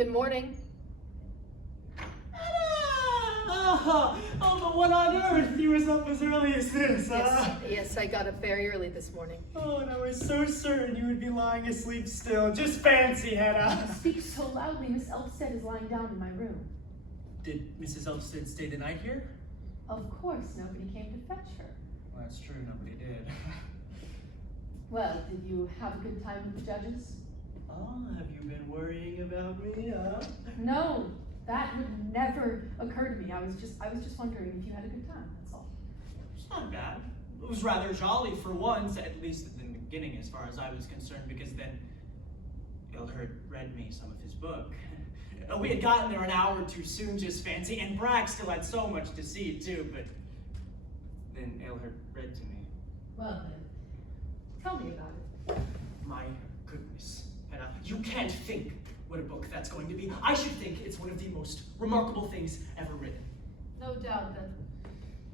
Good morning. Oh, but what on earth? You was up as early as this, huh? Yes, I got up very early this morning. Oh, and I was so certain you would be lying asleep still. Just fancy, Hedda. You speak so loudly. Miss Elfstead is lying down in my room. Did Mrs. Elfstead stay the night here? Of course, nobody came to fetch her. Well, that's true, nobody did. Well, did you have a good time with the judges? Oh, have you been worrying about me, huh? No, that would never occur to me. I was just wondering if you had a good time, that's all. It's not bad. It was rather jolly for once, at least in the beginning as far as I was concerned, because then Elhert read me some of his book. We had gotten there an hour too soon, just fancy, and Brack still had so much to see too, but then Elhert read to me. Well then, tell me about it. My goodness, Hedda, you can't think what a book that's going to be. I should think it's one of the most remarkable things ever written. No doubt that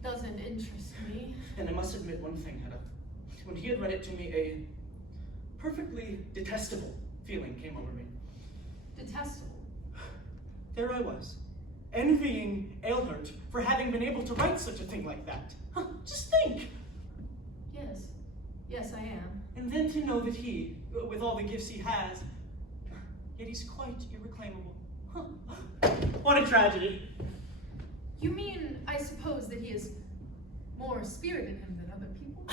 doesn't interest me. And I must admit one thing, Hedda. When he had read it to me, a perfectly detestable feeling came over me. Detestable? There I was, envying Elhert for having been able to write such a thing like that. Huh, just think! Yes, I am. And then to know that he, with all the gifts he has, yet he's quite irreclaimable. Huh. What a tragedy. You mean, I suppose, that he has more spirit in him than other people?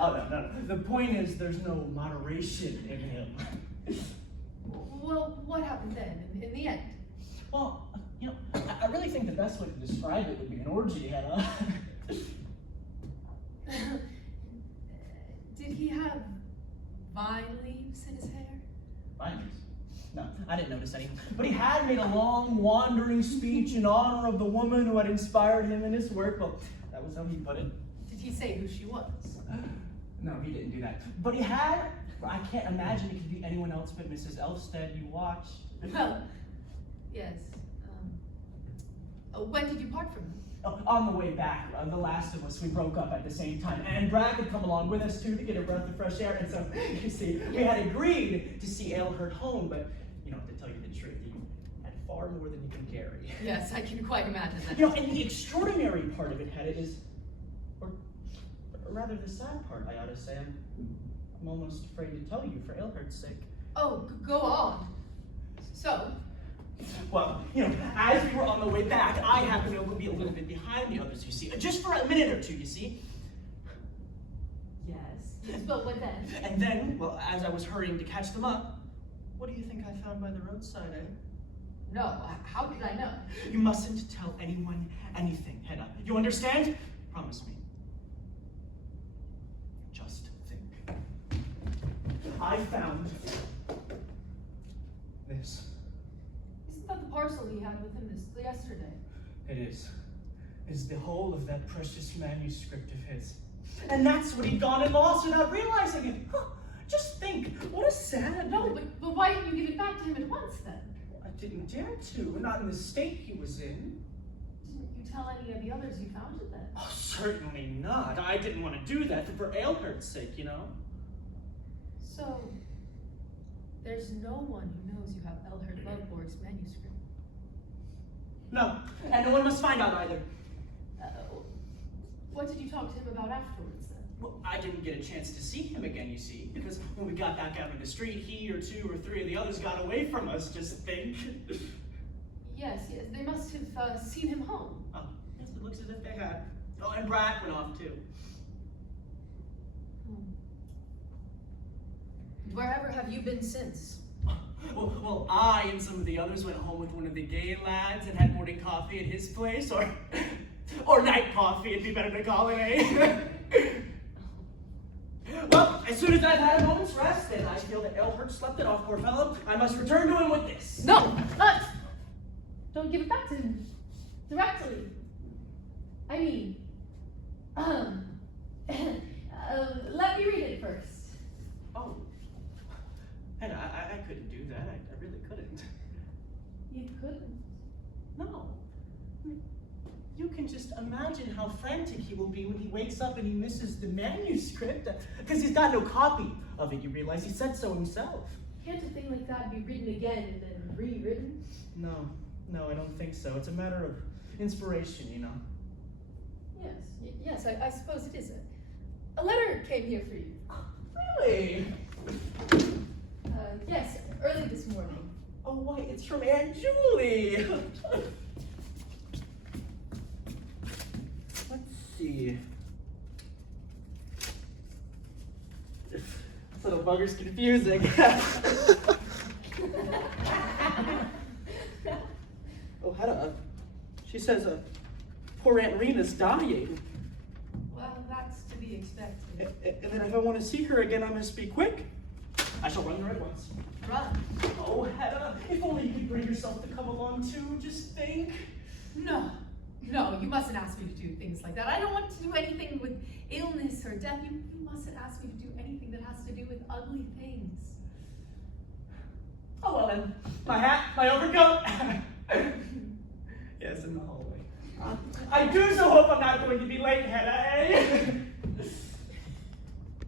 Oh, no. The point is, there's no moderation in him. Well, what happened then, in the end? Well, you know, I really think the best way to describe it would be an orgy, Hedda. Did he have vine leaves in his hair? Vine leaves? No, I didn't notice any. But he had made a long, wandering speech in honor of the woman who had inspired him in his work. Well, that was how he put it. Did he say who she was? No, he didn't do that. But he had, I can't imagine it could be anyone else but Mrs. Elfstead you watched. Well, yes. When did you part from him? On the way back, the last of us, we broke up at the same time. And Brack had come along with us too to get a breath of fresh air. And so, you see, we had agreed to see Elhert home, but, you know, to tell you the truth, he had far more than he can carry. Yes, I can quite imagine that. You know, and the extraordinary part of it, Hedda, is, or rather the sad part, I ought to say, I'm almost afraid to tell you for Elhert's sake. Oh, go on. So? Well, you know, as we were on the way back, I happened to be a little bit behind the others, you see. Just for a minute or two, you see. Yes, but what then? And then, well, as I was hurrying to catch them up, what do you think I found by the roadside, eh? No, how could I know? You mustn't tell anyone anything, Hedda. You understand? Promise me. Just think. I found this. Isn't that the parcel he had with him yesterday? It is. It's the whole of that precious manuscript of his. And that's what he'd gone and lost without realizing it. Huh. Just think, what a sad... No, but why didn't you give it back to him at once, then? I didn't dare to, not in the state he was in. Didn't you tell any of the others you found it then? Oh, certainly not. I didn't want to do that for Elhert's sake, you know. So, there's no one who knows you have Elhert Lovborg's manuscript? No, and no one must find out either. What did you talk to him about afterwards, then? Well, I didn't get a chance to see him again, you see, because when we got back out in the street, he or two or three of the others got away from us, just think. Yes, they must have seen him home. Oh, yes, it looks as if they had. Oh, and Brack went off, too. Wherever have you been since? Well, I and some of the others went home with one of the gay lads and had morning coffee at his place, or night coffee, it'd be better to call it, eh? Well, as soon as I've had a moment's rest, and I feel that Elhert slept it off, poor fellow, I must return to him with this. No, don't give it back to him directly. I mean, let me read it first. Oh, and I couldn't do that. I really couldn't. You couldn't? No. You can just imagine how frantic he will be when he wakes up and he misses the manuscript, because he's got no copy of it, you realize. He said so himself. Can't a thing like that be written again and then rewritten? No, I don't think so. It's a matter of inspiration, you know. Yes, I suppose it is. A letter came here for you. Really? Yes, early this morning. Oh, why, it's from Aunt Julie. Let's see. This little bugger's confusing. Oh, Hedda, she says poor Aunt Rena's dying. Well, that's to be expected. And then if I want to see her again, I must be quick. I shall run there at once. Run. Oh, Hedda, if only you could bring yourself to come along too, just think. No, you mustn't ask me to do things like that. I don't want to do anything with illness or death. You mustn't ask me to do anything that has to do with ugly things. Oh, well then, my hat, my overcoat. Yes, in the hallway. I do so hope I'm not going to be late, Hedda, eh?